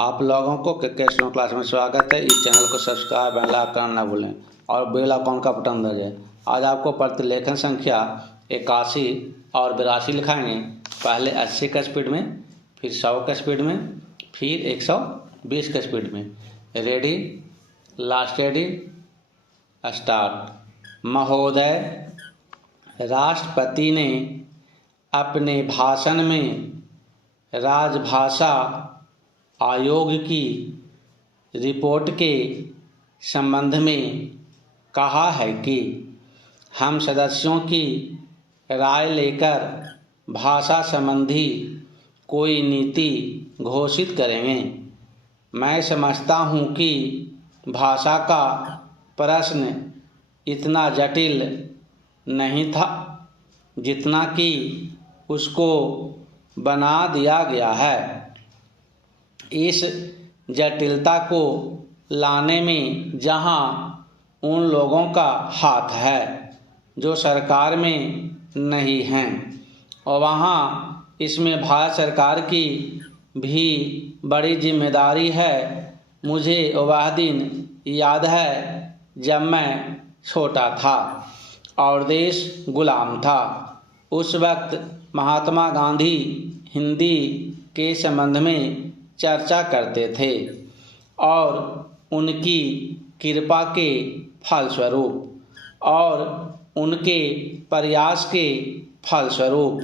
आप लोगों को क्वेश्चन क्लास में स्वागत है। इस चैनल को सब्सक्राइब एंड लाइक करना ना भूलें और बेल आइकन का बटन दबाएं। आज आपको प्रतिलेखन संख्या 81 और 82 लिखाएंगे। पहले 80 का स्पीड में, फिर 100 का स्पीड में, फिर 120 का स्पीड में। Ready, last ready, start. महोदय, राष्ट्रपति ने अपने भाषण में राजभाषा आयोग की रिपोर्ट के संबंध में कहा है कि हम सदस्यों की राय लेकर भाषा संबंधी कोई नीति घोषित करेंगे। मैं समझता हूँ कि भाषा का प्रश्न इतना जटिल नहीं था जितना कि उसको बना दिया गया है। इस जटिलता को लाने में जहाँ उन लोगों का हाथ है जो सरकार में नहीं हैं, और वहाँ इसमें भारत सरकार की भी बड़ी जिम्मेदारी है। मुझे वह दिन याद है जब मैं छोटा था और देश गुलाम था। उस वक्त महात्मा गांधी हिंदी के संबंध में चर्चा करते थे और उनकी कृपा के फलस्वरूप और उनके प्रयास के फलस्वरूप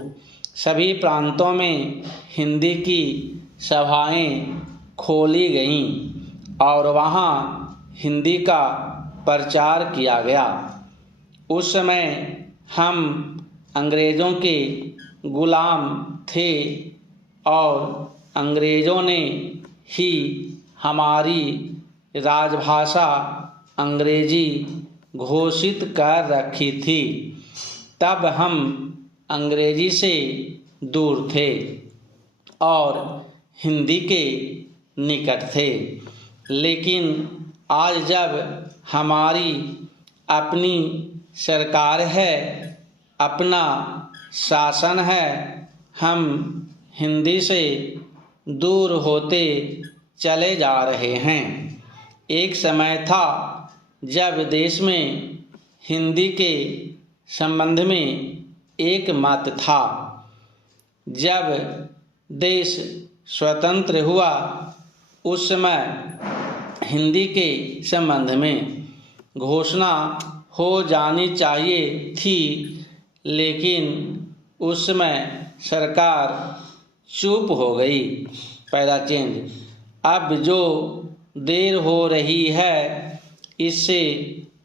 सभी प्रांतों में हिंदी की सभाएं खोली गईं और वहाँ हिंदी का प्रचार किया गया। उस समय हम अंग्रेज़ों के गुलाम थे और अंग्रेज़ों ने ही हमारी राजभाषा अंग्रेजी घोषित कर रखी थी। तब हम अंग्रेजी से दूर थे और हिंदी के निकट थे। लेकिन आज जब हमारी अपनी सरकार है, अपना शासन है, हम हिंदी से दूर होते चले जा रहे हैं। एक समय था जब देश में हिंदी के संबंध में एक मत था। जब देश स्वतंत्र हुआ उस समय हिंदी के संबंध में घोषणा हो जानी चाहिए थी, लेकिन उस समय सरकार चुप हो गई। पहला चेंज, अब जो देर हो रही है इससे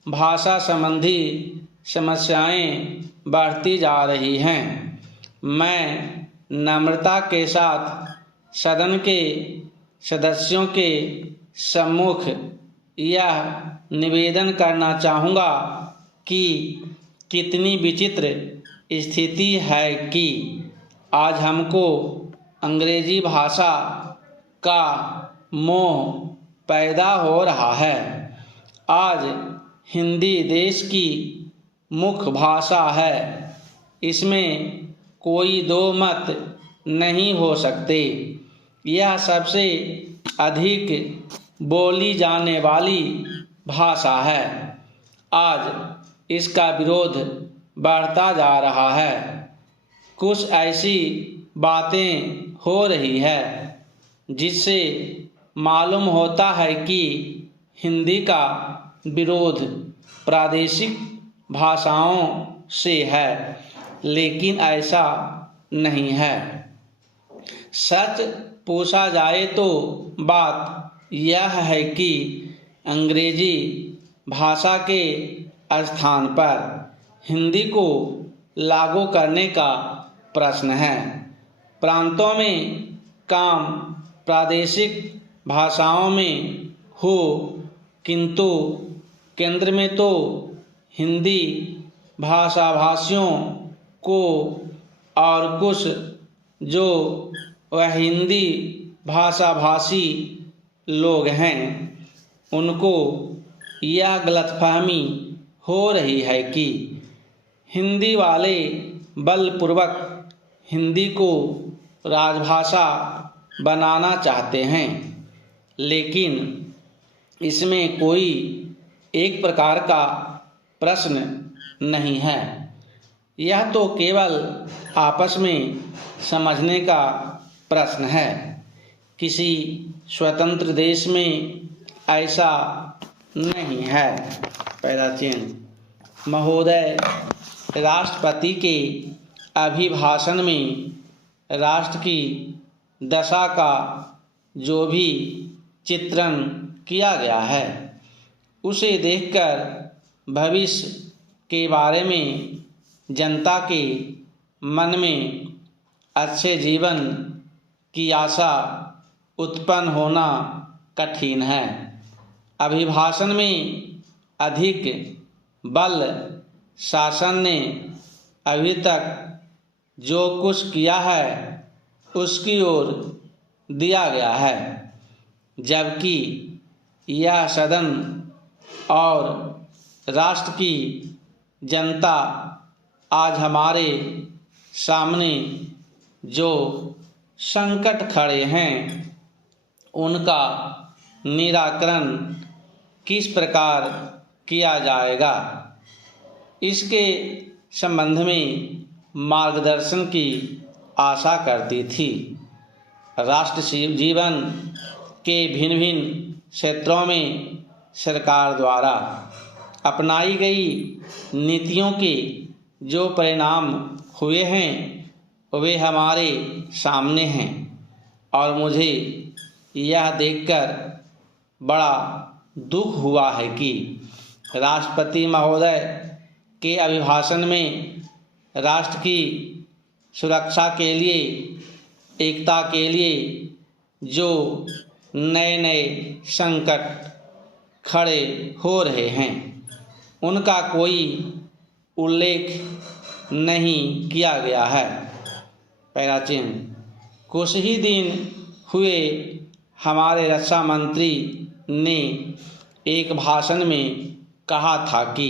भाषा संबंधी समस्याएं बढ़ती जा रही हैं। मैं नम्रता के साथ सदन के सदस्यों के सम्मुख यह निवेदन करना चाहूँगा कि कितनी विचित्र स्थिति है कि आज हमको अंग्रेजी भाषा का मोह पैदा हो रहा है। आज हिंदी देश की मुख्य भाषा है, इसमें कोई दो मत नहीं हो सकते। यह सबसे अधिक बोली जाने वाली भाषा है। आज इसका विरोध बढ़ता जा रहा है। कुछ ऐसी बातें हो रही है जिससे मालूम होता है कि हिंदी का विरोध प्रादेशिक भाषाओं से है, लेकिन ऐसा नहीं है। सच पूछा जाए तो बात यह है कि अंग्रेजी भाषा के स्थान पर हिंदी को लागू करने का प्रश्न है। प्रांतों में काम प्रादेशिक भाषाओं में हो, किंतु केंद्र में तो हिंदी भाषाभाषियों को और कुछ जो वह हिंदी भाषाभाषी लोग हैं उनको यह गलतफहमी हो रही है कि हिंदी वाले बलपूर्वक हिंदी को राजभाषा बनाना चाहते हैं। लेकिन इसमें कोई एक प्रकार का प्रश्न नहीं है। यह तो केवल आपस में समझने का प्रश्न है। किसी स्वतंत्र देश में ऐसा नहीं है। पहला चिन्ह, महोदय, राष्ट्रपति के अभिभाषण में राष्ट्र की दशा का जो भी चित्रण किया गया है, उसे देखकर भविष्य के बारे में जनता के मन में अच्छे जीवन की आशा उत्पन्न होना कठिन है। अभिभाषण में अधिक बल शासन ने अभी तक जो कुछ किया है उसकी ओर दिया गया है, जबकि यह सदन और राष्ट्र की जनता आज हमारे सामने जो संकट खड़े हैं उनका निराकरण किस प्रकार किया जाएगा, इसके संबंध में मार्गदर्शन की आशा करती थी। राष्ट्र जीवन के भिन्न भिन्न क्षेत्रों में सरकार द्वारा अपनाई गई नीतियों के जो परिणाम हुए हैं वे हमारे सामने हैं, और मुझे यह देखकर बड़ा दुख हुआ है कि राष्ट्रपति महोदय के अभिभाषण में राष्ट्र की सुरक्षा के लिए, एकता के लिए जो नए नए संकट खड़े हो रहे हैं उनका कोई उल्लेख नहीं किया गया है। पहला चिन्ह, कुछ ही दिन हुए हमारे रक्षा मंत्री ने एक भाषण में कहा था कि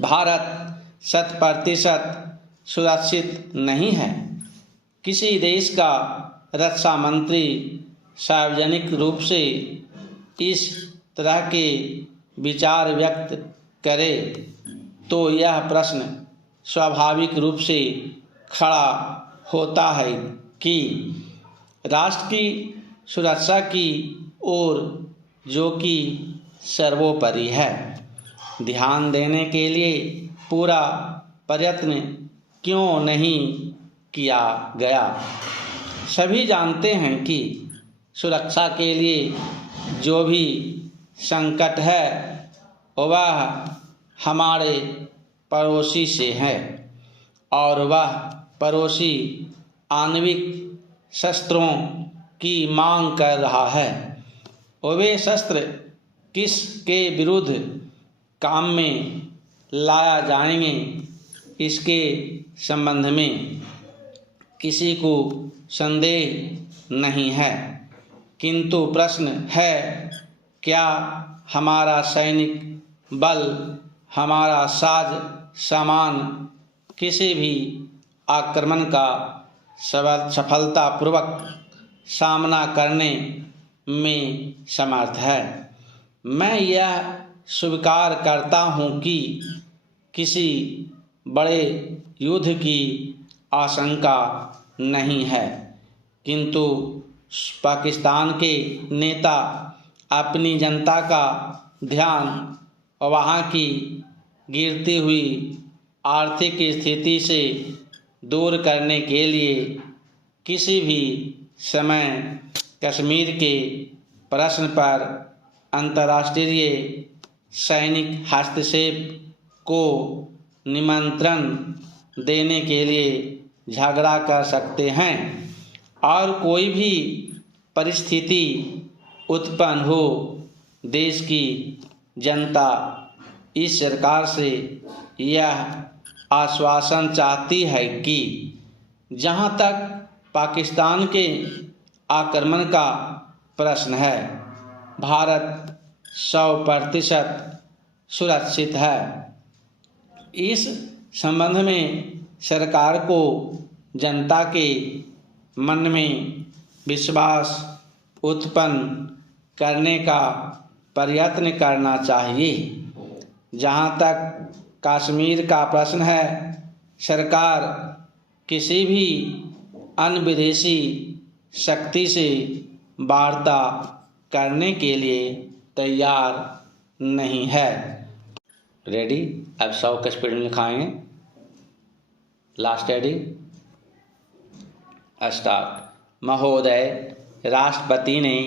भारत 100% सुरक्षित नहीं है। किसी देश का रक्षा मंत्री सार्वजनिक रूप से इस तरह के विचार व्यक्त करे तो यह प्रश्न स्वाभाविक रूप से खड़ा होता है कि राष्ट्र की सुरक्षा की ओर जो कि सर्वोपरि है, ध्यान देने के लिए पूरा प्रयत्न क्यों नहीं किया गया। सभी जानते हैं कि सुरक्षा के लिए जो भी संकट है वह हमारे पड़ोसी से है, और वह पड़ोसी आणविक शस्त्रों की मांग कर रहा है। वे शस्त्र किसके विरुद्ध काम में लाया जाएंगे, इसके संबंध में किसी को संदेह नहीं है, किंतु प्रश्न है क्या हमारा सैनिक बल, हमारा साज सामान किसी भी आक्रमण का सफलतापूर्वक सामना करने में समर्थ है। मैं यह स्वीकार करता हूँ कि किसी बड़े युद्ध की आशंका नहीं है, किंतु पाकिस्तान के नेता अपनी जनता का ध्यान वहाँ की गिरती हुई आर्थिक स्थिति से दूर करने के लिए किसी भी समय कश्मीर के प्रश्न पर अंतर्राष्ट्रीय सैनिक हस्तक्षेप को निमंत्रण देने के लिए झगड़ा कर सकते हैं, और कोई भी परिस्थिति उत्पन्न हो देश की जनता इस सरकार से यह आश्वासन चाहती है कि जहां तक पाकिस्तान के आक्रमण का प्रश्न है, भारत 100% सुरक्षित है। इस संबंध में सरकार को जनता के मन में विश्वास उत्पन्न करने का प्रयत्न करना चाहिए। जहाँ तक कश्मीर का प्रश्न है, सरकार किसी भी अन्य विदेशी शक्ति से वार्ता करने के लिए तैयार नहीं है। रेडी? अब 100 के स्पीड में लिखाएंगे। Last ready, start. महोदय, राष्ट्रपति ने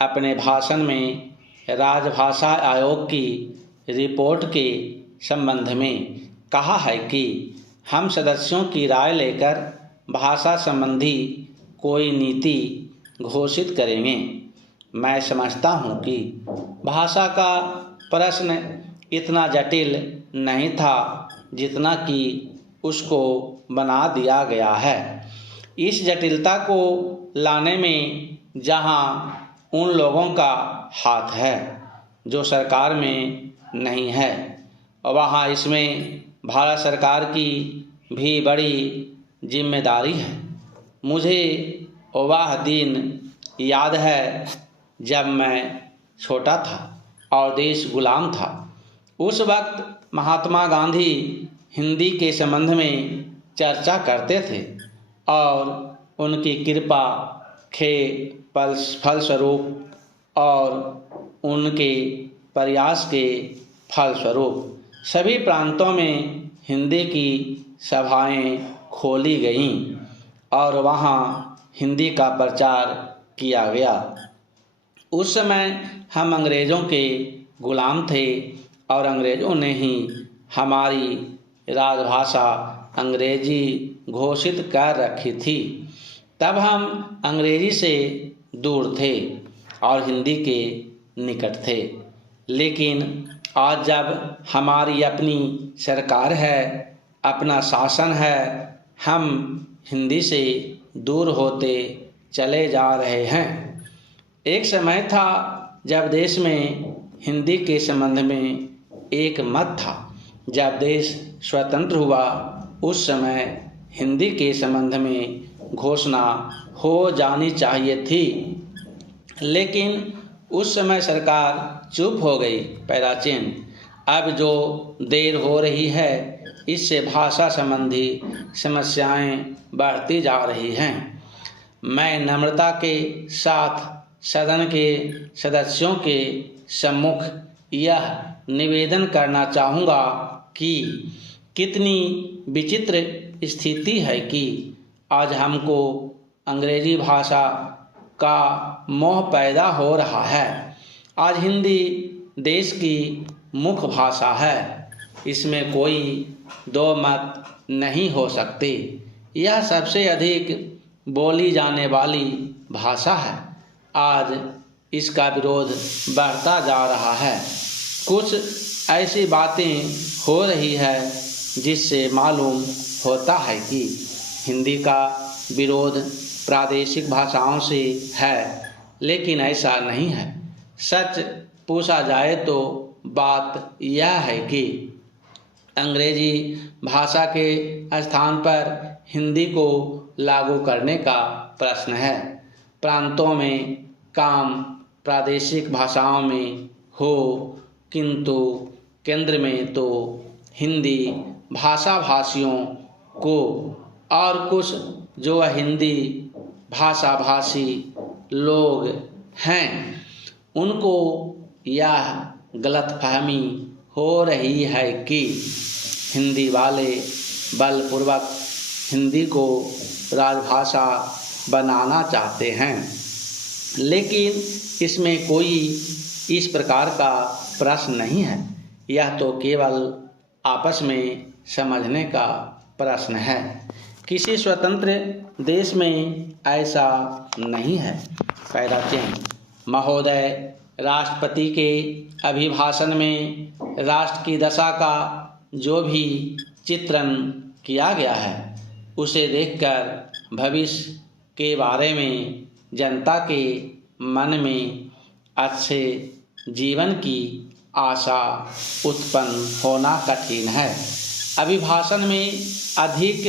अपने भाषण में राजभाषा आयोग की रिपोर्ट के संबंध में कहा है कि हम सदस्यों की राय लेकर भाषा संबंधी कोई नीति घोषित करेंगे। मैं समझता हूँ कि भाषा का प्रश्न इतना जटिल नहीं था जितना कि उसको बना दिया गया है। इस जटिलता को लाने में जहाँ उन लोगों का हाथ है जो सरकार में नहीं है, वहाँ इसमें भारत सरकार की भी बड़ी जिम्मेदारी है। मुझे वह दिन याद है जब मैं छोटा था और देश गुलाम था। उस वक्त महात्मा गांधी हिंदी के संबंध में चर्चा करते थे और उनकी कृपा के फलस्वरूप और उनके प्रयास के फलस्वरूप सभी प्रांतों में हिंदी की सभाएं खोली गईं और वहाँ हिंदी का प्रचार किया गया। उस समय हम अंग्रेज़ों के गुलाम थे और अंग्रेज़ों ने ही हमारी राजभाषा अंग्रेजी घोषित कर रखी थी। तब हम अंग्रेजी से दूर थे और हिंदी के निकट थे। लेकिन आज जब हमारी अपनी सरकार है, अपना शासन है, हम हिंदी से दूर होते चले जा रहे हैं। एक समय था जब देश में हिंदी के संबंध में एक मत था। जब देश स्वतंत्र हुआ उस समय हिंदी के संबंध में घोषणा हो जानी चाहिए थी, लेकिन उस समय सरकार चुप हो गई। पैराचीन, अब जो देर हो रही है इससे भाषा संबंधी समस्याएं बढ़ती जा रही हैं। मैं नम्रता के साथ सदन के सदस्यों के सम्मुख यह निवेदन करना चाहूँगा कि कितनी विचित्र स्थिति है कि आज हमको अंग्रेजी भाषा का मोह पैदा हो रहा है। आज हिंदी देश की मुख्य भाषा है, इसमें कोई दो मत नहीं हो सकती। यह सबसे अधिक बोली जाने वाली भाषा है। आज इसका विरोध बढ़ता जा रहा है। कुछ ऐसी बातें हो रही है जिससे मालूम होता है कि हिंदी का विरोध प्रादेशिक भाषाओं से है, लेकिन ऐसा नहीं है। सच पूछा जाए तो बात यह है कि अंग्रेजी भाषा के स्थान पर हिंदी को लागू करने का प्रश्न है। प्रांतों में काम प्रादेशिक भाषाओं में हो, किंतु केंद्र में तो हिंदी भाषा भाषियों को और कुछ जो हिंदी भाषा भाषी लोग हैं उनको यह गलतफहमी हो रही है कि हिंदी वाले बलपूर्वक हिंदी को राजभाषा बनाना चाहते हैं, लेकिन इसमें कोई इस प्रकार का प्रश्न नहीं है। यह तो केवल आपस में समझने का प्रश्न है। किसी स्वतंत्र देश में ऐसा नहीं है। पैराचीन, महोदय, राष्ट्रपति के अभिभाषण में राष्ट्र की दशा का जो भी चित्रण किया गया है उसे देखकर भविष्य के बारे में जनता के मन में अच्छे जीवन की आशा उत्पन्न होना कठिन है। अभिभाषण में अधिक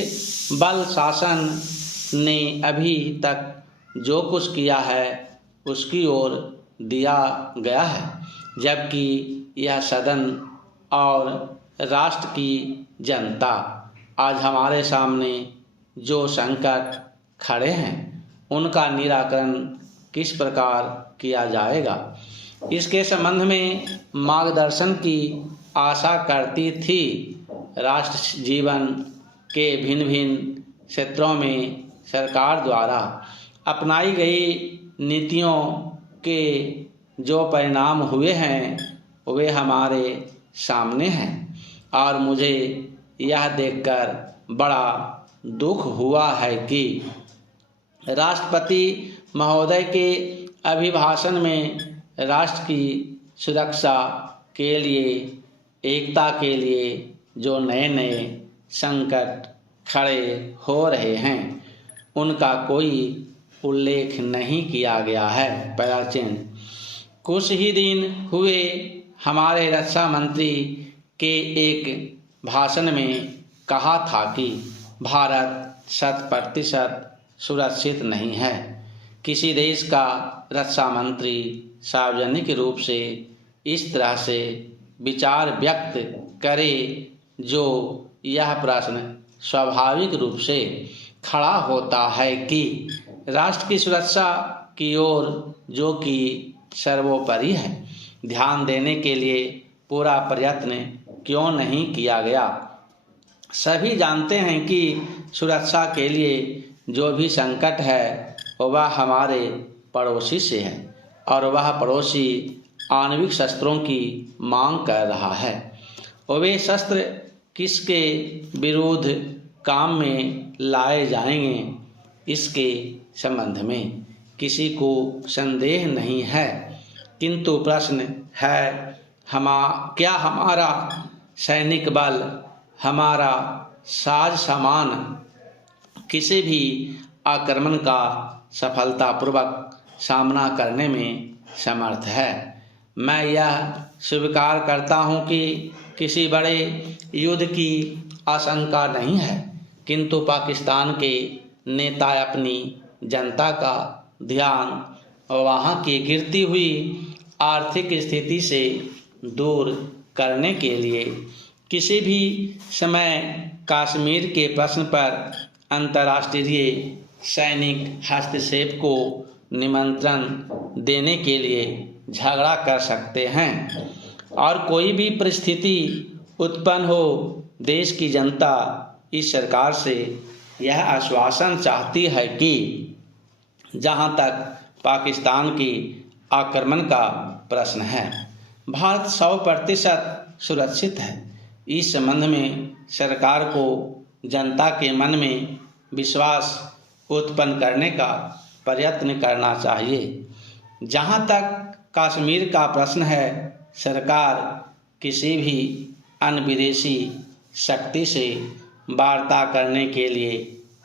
बल शासन ने अभी तक जो कुछ किया है उसकी ओर दिया गया है, जबकि यह सदन और राष्ट्र की जनता आज हमारे सामने जो संकट खड़े हैं उनका निराकरण किस प्रकार किया जाएगा, इसके संबंध में मार्गदर्शन की आशा करती थी। राष्ट्र जीवन के भिन्न भिन्न क्षेत्रों में सरकार द्वारा अपनाई गई नीतियों के जो परिणाम हुए हैं वे हमारे सामने हैं और मुझे यह देखकर बड़ा दुख हुआ है कि राष्ट्रपति महोदय के अभिभाषण में राष्ट्र की सुरक्षा के लिए, एकता के लिए जो नए नए संकट खड़े हो रहे हैं उनका कोई उल्लेख नहीं किया गया है। पैराचीन कुछ ही दिन हुए हमारे रक्षा मंत्री के एक भाषण में कहा था कि भारत 100% सुरक्षित नहीं है। किसी देश का रक्षा मंत्री सार्वजनिक रूप से इस तरह से विचार व्यक्त करे जो यह प्रश्न स्वाभाविक रूप से खड़ा होता है कि राष्ट्र की सुरक्षा की ओर जो कि सर्वोपरि है ध्यान देने के लिए पूरा प्रयत्न क्यों नहीं किया गया। सभी जानते हैं कि सुरक्षा के लिए जो भी संकट है वह हमारे पड़ोसी से है और वह पड़ोसी आणविक शस्त्रों की मांग कर रहा है। वे शस्त्र किसके विरुद्ध काम में लाए जाएंगे इसके संबंध में किसी को संदेह नहीं है, किंतु प्रश्न है क्या हमारा सैनिक बल, हमारा साज सामान किसी भी आक्रमण का सफलतापूर्वक सामना करने में समर्थ है। मैं यह स्वीकार करता हूं कि किसी बड़े युद्ध की आशंका नहीं है, किंतु पाकिस्तान के नेता अपनी जनता का ध्यान वहां की गिरती हुई आर्थिक स्थिति से दूर करने के लिए किसी भी समय कश्मीर के प्रश्न पर अंतर्राष्ट्रीय सैनिक हस्तक्षेप को निमंत्रण देने के लिए झगड़ा कर सकते हैं और कोई भी परिस्थिति उत्पन्न हो देश की जनता इस सरकार से यह आश्वासन चाहती है कि जहां तक पाकिस्तान की आक्रमण का प्रश्न है भारत 100% सुरक्षित है। इस संबंध में सरकार को जनता के मन में विश्वास उत्पन्न करने का प्रयत्न करना चाहिए। जहां तक कश्मीर का प्रश्न है सरकार किसी भी अन्य विदेशी शक्ति से वार्ता करने के लिए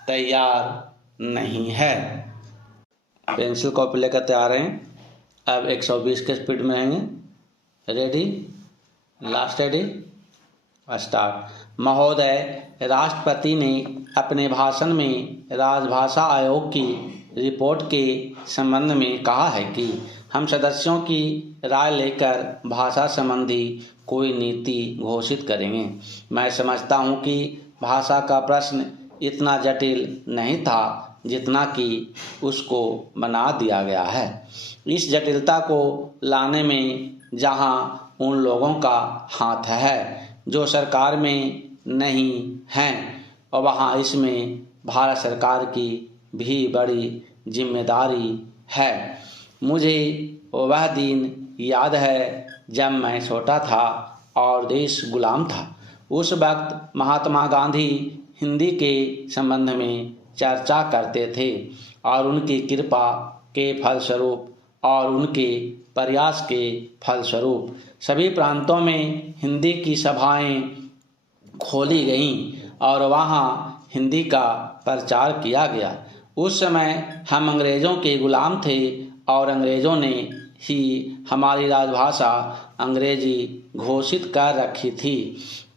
तैयार नहीं है। पेंसिल कॉपी लेकर तैयार हैं। अब 120 के स्पीड में रहेंगे। Ready, last ready, start. महोदय, राष्ट्रपति ने अपने भाषण में राजभाषा आयोग की रिपोर्ट के संबंध में कहा है कि हम सदस्यों की राय लेकर भाषा संबंधी कोई नीति घोषित करेंगे। मैं समझता हूं कि भाषा का प्रश्न इतना जटिल नहीं था जितना कि उसको बना दिया गया है। इस जटिलता को लाने में जहां उन लोगों का हाथ है जो सरकार में नहीं हैं और वहां इसमें भारत सरकार की भी बड़ी जिम्मेदारी है। मुझे वह दिन याद है जब मैं छोटा था और देश गुलाम था। उस वक्त महात्मा गांधी हिंदी के संबंध में चर्चा करते थे और उनकी कृपा के फलस्वरूप और उनके प्रयास के फलस्वरूप सभी प्रांतों में हिंदी की सभाएं खोली गईं और वहां हिंदी का प्रचार किया गया। उस समय हम अंग्रेज़ों के गुलाम थे और अंग्रेज़ों ने ही हमारी राजभाषा अंग्रेजी घोषित कर रखी थी।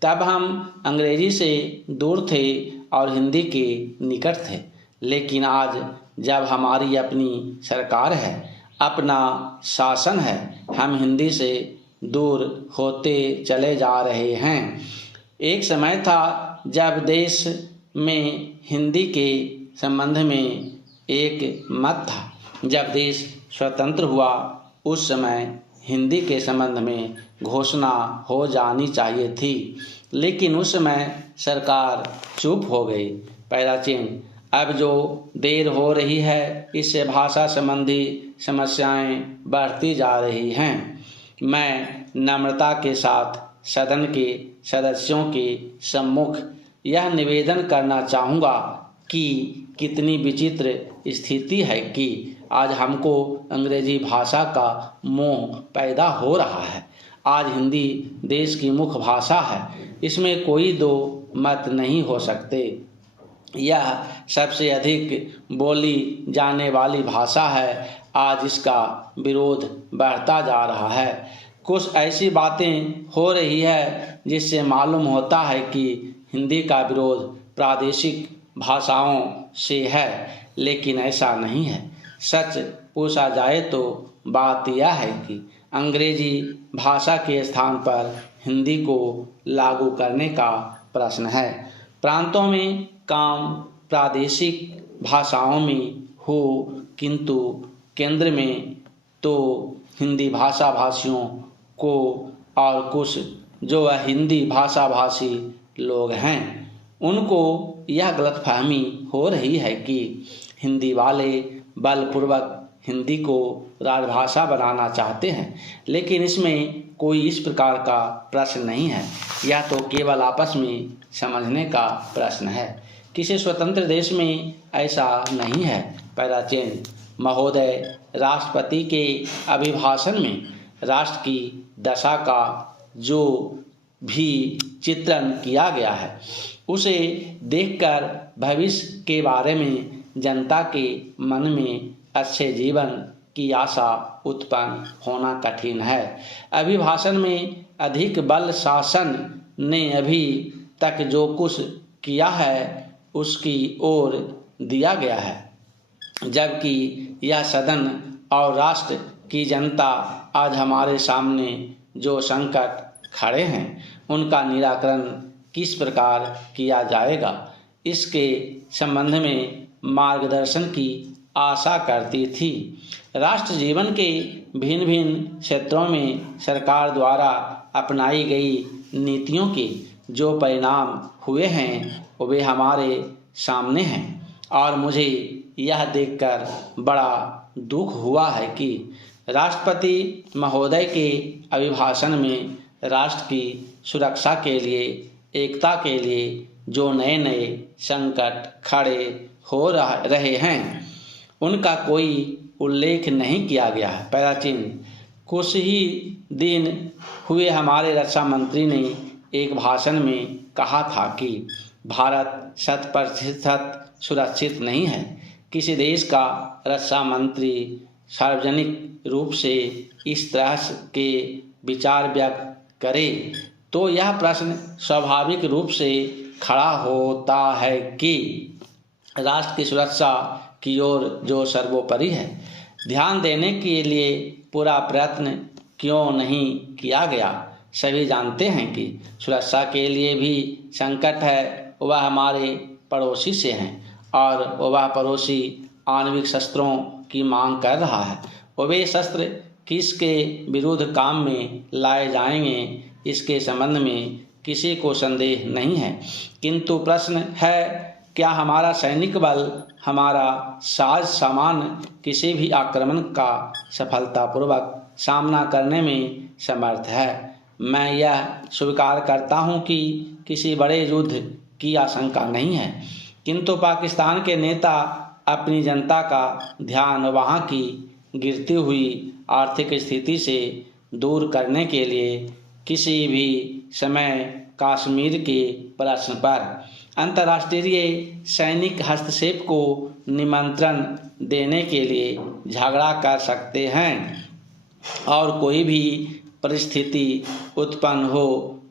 तब हम अंग्रेजी से दूर थे और हिंदी के निकट थे। लेकिन आज जब हमारी अपनी सरकार है अपना शासन है। हम हिंदी से दूर होते चले जा रहे हैं। एक समय था जब देश में हिंदी के संबंध में एक मत था। जब देश स्वतंत्र हुआ उस समय हिंदी के संबंध में घोषणा हो जानी चाहिए थी, लेकिन उस समय सरकार चुप हो गई। पहला चिन्ह। अब जो देर हो रही है इससे भाषा संबंधी समस्याएं बढ़ती जा रही हैं। मैं नम्रता के साथ सदन के सदस्यों के सम्मुख यह निवेदन करना चाहूँगा कि कितनी विचित्र स्थिति है कि आज हमको अंग्रेजी भाषा का मोह पैदा हो रहा है। आज हिंदी देश की मुख्य भाषा है, इसमें कोई दो मत नहीं हो सकते। यह सबसे अधिक बोली जाने वाली भाषा है। आज इसका विरोध बढ़ता जा रहा है। कुछ ऐसी बातें हो रही है जिससे मालूम होता है कि हिंदी का विरोध प्रादेशिक भाषाओं से है, लेकिन ऐसा नहीं है। सच पूछा जाए तो बात यह है कि अंग्रेजी भाषा के स्थान पर हिंदी को लागू करने का प्रश्न है। प्रांतों में काम प्रादेशिक भाषाओं में हो, किंतु केंद्र में तो हिंदी भाषा भाषियों को और कुछ जो हिंदी भाषा भाषी लोग हैं उनको यह गलतफहमी हो रही है कि हिंदी वाले बलपूर्वक हिंदी को राजभाषा बनाना चाहते हैं, लेकिन इसमें कोई इस प्रकार का प्रश्न नहीं है। यह तो केवल आपस में समझने का प्रश्न है। किसी स्वतंत्र देश में ऐसा नहीं है। पहला चिन्ह। महोदय, राष्ट्रपति के अभिभाषण में राष्ट्र की दशा का जो भी चित्रण किया गया है उसे देखकर भविष्य के बारे में जनता के मन में अच्छे जीवन की आशा उत्पन्न होना कठिन है। अभिभाषण में अधिक बल शासन ने अभी तक जो कुछ किया है उसकी ओर दिया गया है, जबकि यह सदन और राष्ट्र की जनता आज हमारे सामने जो संकट खड़े हैं उनका निराकरण किस प्रकार किया जाएगा, इसके संबंध में मार्गदर्शन की आशा करती थी। राष्ट्र जीवन के भिन्न भिन्न क्षेत्रों में सरकार द्वारा अपनाई गई नीतियों के जो परिणाम हुए हैं वे हमारे सामने हैं, और मुझे यह देखकर बड़ा दुख हुआ है कि राष्ट्रपति महोदय के अभिभाषण में राष्ट्र की सुरक्षा के लिए, एकता के लिए जो नए नए संकट खड़े हो रहे हैं उनका कोई उल्लेख नहीं किया गया है। पहला चिन्ह। कुछ ही दिन हुए हमारे रक्षा मंत्री ने एक भाषण में कहा था कि भारत 100% सुरक्षित नहीं है। किसी देश का रक्षा मंत्री सार्वजनिक रूप से इस तरह के विचार व्यक्त करे तो यह प्रश्न स्वाभाविक रूप से खड़ा होता है कि राष्ट्र की सुरक्षा की ओर जो सर्वोपरि है ध्यान देने के लिए पूरा प्रयत्न क्यों नहीं किया गया। सभी जानते हैं कि सुरक्षा के लिए भी संकट है, वह हमारे पड़ोसी से हैं और वह पड़ोसी आणविक शस्त्रों की मांग कर रहा है। वे शस्त्र किसके विरुद्ध काम में लाए जाएंगे इसके संबंध में किसी को संदेह नहीं है, किंतु प्रश्न है क्या हमारा सैनिक बल, हमारा साज सामान किसी भी आक्रमण का सफलतापूर्वक सामना करने में समर्थ है। मैं यह स्वीकार करता हूं कि किसी बड़े युद्ध की आशंका नहीं है, किंतु पाकिस्तान के नेता अपनी जनता का ध्यान वहां की गिरती हुई आर्थिक स्थिति से दूर करने के लिए किसी भी समय कश्मीर के प्रश्न पर अंतर्राष्ट्रीय सैनिक हस्तक्षेप को निमंत्रण देने के लिए झगड़ा कर सकते हैं, और कोई भी परिस्थिति उत्पन्न हो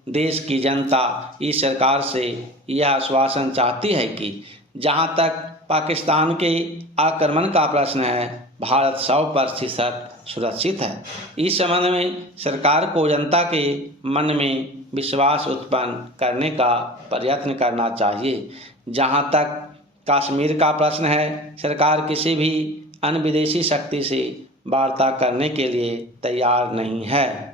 देश की जनता इस सरकार से यह आश्वासन चाहती है कि जहां तक पाकिस्तान के आक्रमण का प्रश्न है, भारत 100% सुरक्षित है। इस संबंध में सरकार को जनता के मन में विश्वास उत्पन्न करने का प्रयत्न करना चाहिए। जहां तक कश्मीर का प्रश्न है, सरकार किसी भी अन्य विदेशी शक्ति से वार्ता करने के लिए तैयार नहीं है।